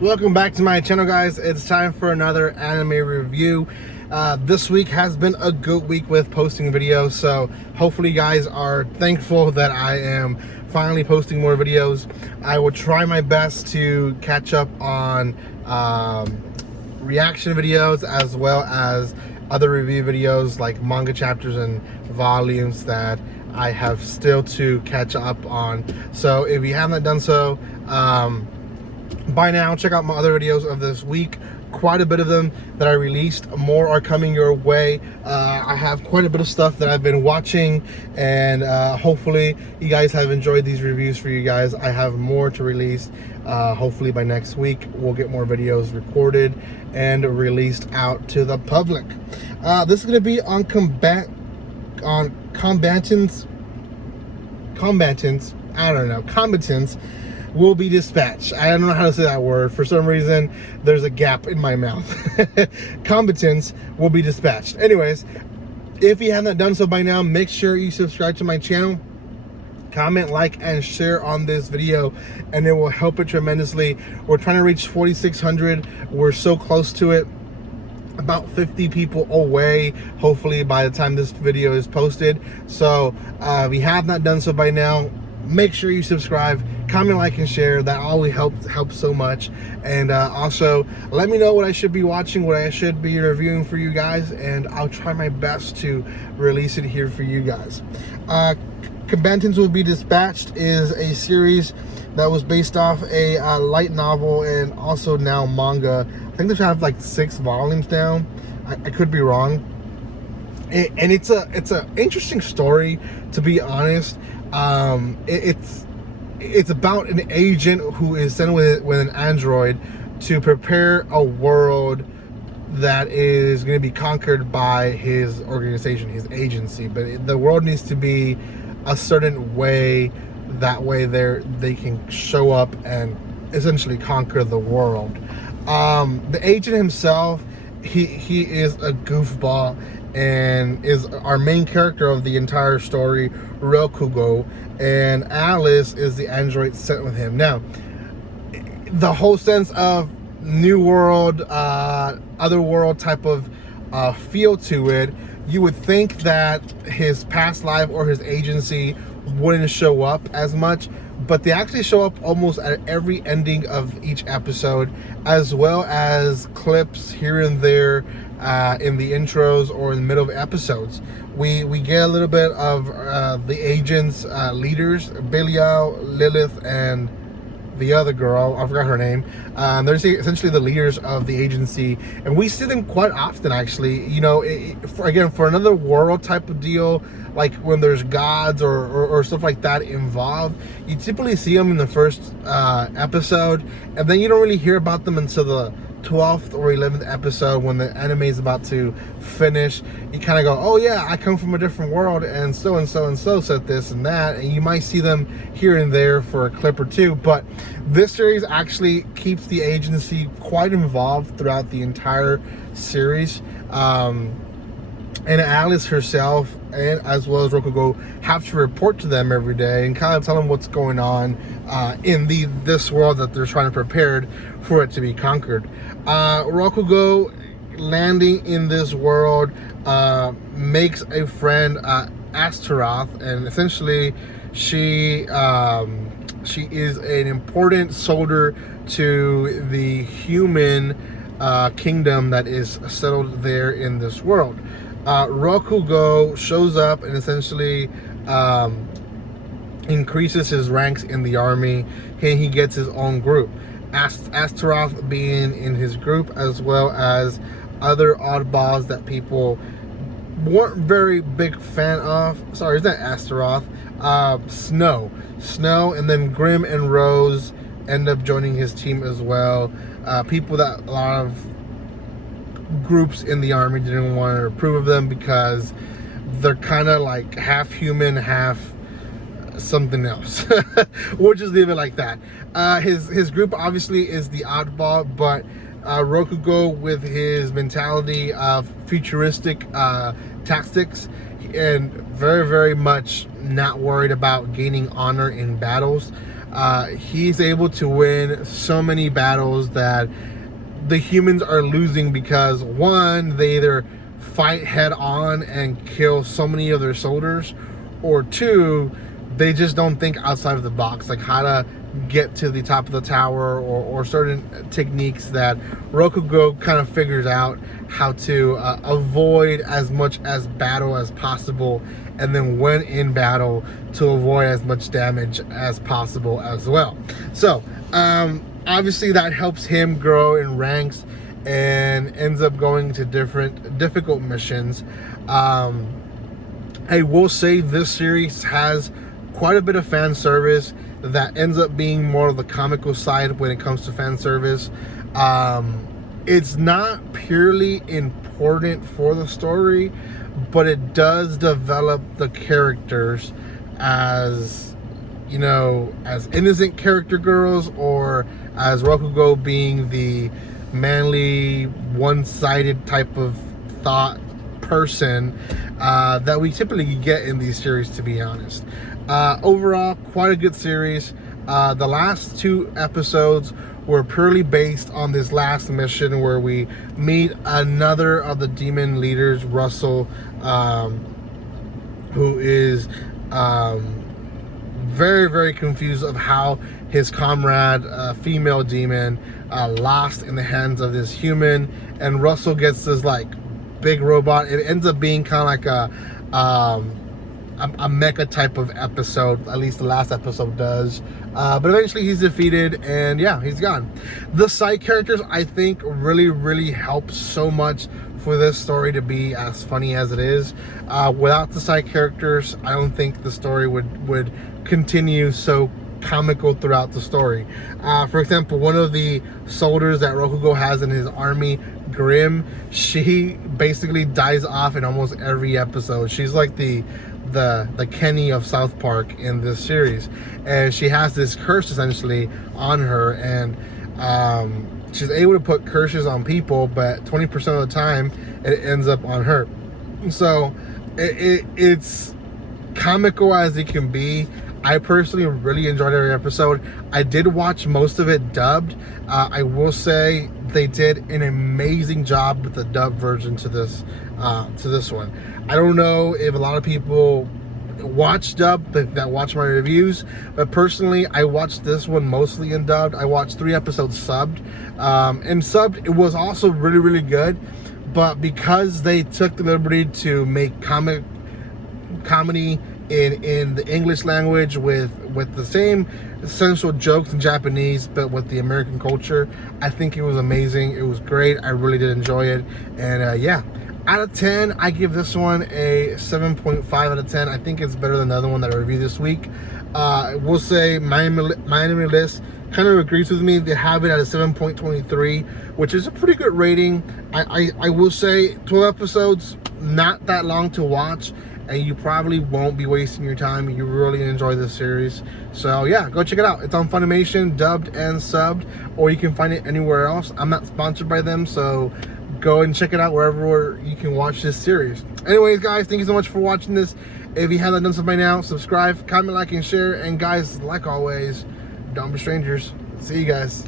Welcome back to my channel, guys. It's time for another anime review. This week has been a good week with posting videos, so hopefully you guys are thankful that I am finally posting more videos. I will try my best to catch up on reaction videos as well as other review videos like manga chapters and volumes that I have still to catch up on. So if you haven't done so, by now, check out my other videos of this week. Quite a bit of them that I released. More are coming your way. I have quite a bit of stuff that I've been watching, and hopefully you guys have enjoyed these reviews for you guys. I have more to release. Hopefully by next week we'll get more videos recorded and released out to the public. This is going to be on Combatants. I don't know. Combatants will be dispatched. I don't know how to say that word. For some reason, there's a gap in my mouth. Combatants will be dispatched. Anyways, if you haven't done so by now, make sure you subscribe to my channel, comment, like, and share on this video, and it will help it tremendously. We're trying to reach 4,600. We're so close to it. About 50 people away, hopefully, by the time this video is posted. So if you have not done so by now, make sure you subscribe, comment, like, and share. That always helps so much. And also let me know what I should be watching, what I should be reviewing for you guys, and I'll try my best to release it here for you guys. Combatants Will Be Dispatched is a series that was based off a light novel and also now manga. I think they have like 6 volumes now. I could be wrong. And it's a interesting story, to be honest. It's about an agent who is sent with an android to prepare a world that is going to be conquered by his organization, his agency. But the world needs to be a certain way. That way they can show up and essentially conquer the world. The agent himself, he is a goofball and is our main character of the entire story, Rokugo, and Alice is the android sent with him. Now, the whole sense of new world, other world type of feel to it, you would think that his past life or his agency wouldn't show up as much, but they actually show up almost at every ending of each episode, as well as clips here and there in the intros or in the middle of episodes. We get a little bit of the agents' leaders, Belial, Lilith, and the other girl, I forgot her name. They're essentially the leaders of the agency, and we see them quite often, actually. You know, for another world type of deal, like when there's gods or stuff like that involved, you typically see them in the first episode, and then you don't really hear about them until the 12th or 11th episode when the anime is about to finish. You kind of go, oh yeah, I come from a different world, and so and so and so said this and that, and you might see them here and there for a clip or two. But this series actually keeps the agency quite involved throughout the entire series. And Alice herself, and as well as Rokugo, have to report to them every day and kind of tell them what's going on in this world that they're trying to prepare for it to be conquered. Rokugo landing in this world makes a friend, Astaroth, and essentially she is an important soldier to the human kingdom that is settled there in this world. Rokugo shows up and essentially increases his ranks in the army, and he gets his own group. Astaroth being in his group, as well as other oddballs that people weren't very big fan of. Sorry, it's not Astaroth. Snow, and then Grim and Rose end up joining his team as well. People that a lot of groups in the army didn't want to approve of them because they're kind of like half human, half something else. We'll just leave it like that. His group obviously is the oddball, but Rokugo, with his mentality of futuristic tactics and very much not worried about gaining honor in battles, he's able to win so many battles that the humans are losing because, one, they either fight head on and kill so many of their soldiers, or two, they just don't think outside of the box, like how to get to the top of the tower, or certain techniques that Rokugo kind of figures out how to avoid as much as battle as possible, and then when in battle to avoid as much damage as possible as well. So obviously that helps him grow in ranks and ends up going to different difficult missions. I will say this series has quite a bit of fan service that ends up being more of the comical side when it comes to fan service. It's not purely important for the story, but it does develop the characters as, you know, as innocent character girls, or as Rokugo being the manly, one-sided type of thought person that we typically get in these series, to be honest. Overall, quite a good series. The last 2 episodes were purely based on this last mission where we meet another of the demon leaders, Russell, who is very, very confused of how his comrade, female demon, lost in the hands of this human, and Russell gets this like big robot. It ends up being kind of like a mecha type of episode, at least the last episode does, but eventually he's defeated, and yeah, he's gone. The side characters, I think, really help so much for this story to be as funny as it is. Without the side characters, I don't think the story would continue so comical throughout the story. For example, one of the soldiers that Rokugo has in his army, Grim, she basically dies off in almost every episode. She's like the Kenny of South Park in this series, and she has this curse essentially on her, and she's able to put curses on people, but 20% of the time it ends up on her. So it's comical as it can be. I personally really enjoyed every episode. I did watch most of it dubbed. I will say they did an amazing job with the dubbed version to this one. I don't know if a lot of people watch dub that watch my reviews, but personally I watched this one mostly in dubbed. I watched 3 episodes subbed, and subbed, it was also really good, but because they took the liberty to make comedy in the English language with the same essential jokes in Japanese, but with the American culture, I think it was amazing. It was great. I really did enjoy it, and yeah, out of 10, I give this one a 7.5 out of 10. I think it's better than the other one that I reviewed this week. I will say my enemy list kind of agrees with me. They have it at a 7.23, which is a pretty good rating. I will say 12 episodes, not that long to watch, and you probably won't be wasting your time. You really enjoy this series. So yeah, go check it out. It's on Funimation, dubbed and subbed, or you can find it anywhere else. I'm not sponsored by them, so go and check it out wherever you can watch this series. Anyways, guys, thank you so much for watching this. If you haven't done so by now, subscribe, comment, like, and share. And guys, like always, don't be strangers. See you guys.